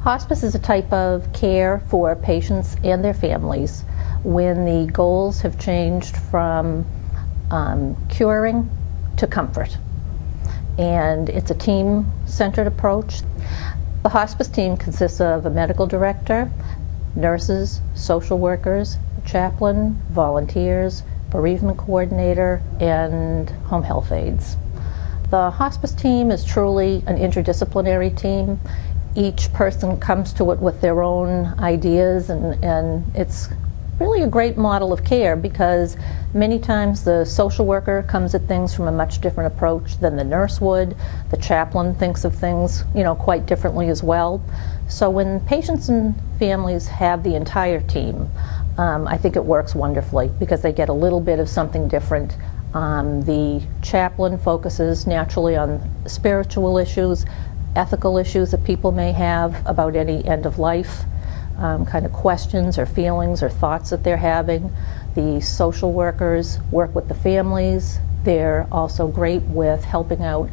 Hospice is a type of care for patients and their families when the goals have changed from curing to comfort. And it's a team-centered approach. The hospice team consists of a medical director, nurses, social workers, chaplain, volunteers, bereavement coordinator, and home health aides. The hospice team is truly an interdisciplinary team. Each person comes to it with their own ideas, and it's really a great model of care because many times the social worker comes at things from a much different approach than the nurse would. The chaplain thinks of things, quite differently as well. So when patients and families have the entire team, I think it works wonderfully because they get a little bit of something different. The chaplain focuses naturally on spiritual issues, ethical issues that people may have about any end of life, kind of questions or feelings or thoughts that they're having. The social workers work with the families. They're also great with helping out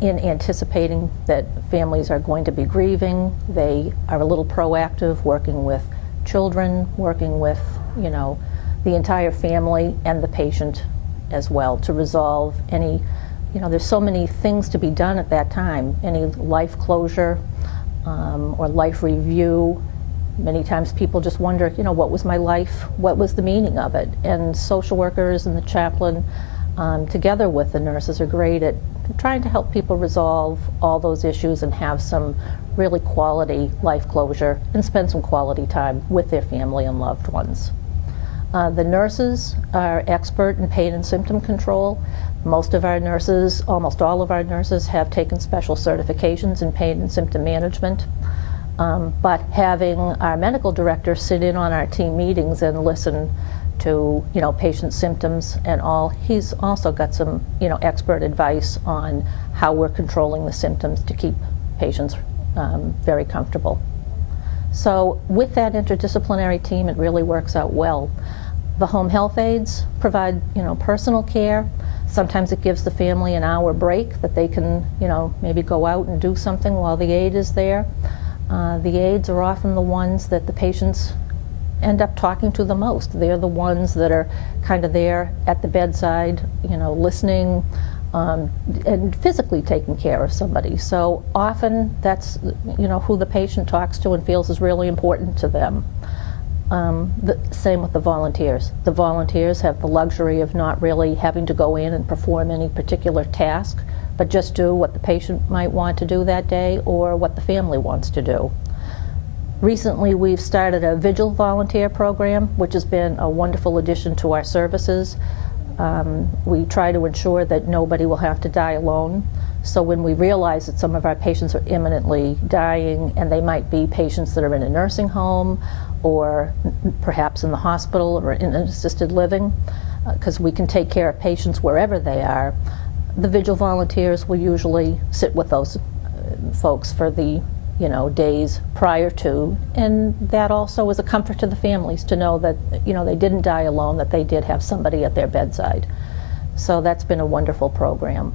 in anticipating that families are going to be grieving. They are a little proactive, working with children, working with, the entire family and the patient as well to resolve any, there's so many things to be done at that time. Any life closure or life review. Many times people just wonder, what was my life? What was the meaning of it? And social workers and the chaplain, together with the nurses, are great at trying to help people resolve all those issues and have some really quality life closure and spend some quality time with their family and loved ones. The nurses are expert in pain and symptom control. Most of our nurses, almost all of our nurses, have taken special certifications in pain and symptom management. But having our medical director sit in on our team meetings and listen to patient symptoms and all, he's also got some expert advice on how we're controlling the symptoms to keep patients very comfortable. So with that interdisciplinary team, it really works out well. The home health aides provide personal care. Sometimes it gives the family an hour break that they can maybe go out and do something while the aide is there. The aides are often the ones that the patients end up talking to the most. They're the ones that are kind of there at the bedside, listening and physically taking care of somebody. So often that's who the patient talks to and feels is really important to them. The same with the volunteers. The volunteers have the luxury of not really having to go in and perform any particular task, but just do what the patient might want to do that day or what the family wants to do. Recently, we've started a vigil volunteer program, which has been a wonderful addition to our services. We try to ensure that nobody will have to die alone. So when we realize that some of our patients are imminently dying, and they might be patients that are in a nursing home or perhaps in the hospital or in assisted living, because we can take care of patients wherever they are, the vigil volunteers will usually sit with those folks for the days prior to, and that also is a comfort to the families to know that they didn't die alone, that they did have somebody at their bedside. So that's been a wonderful program.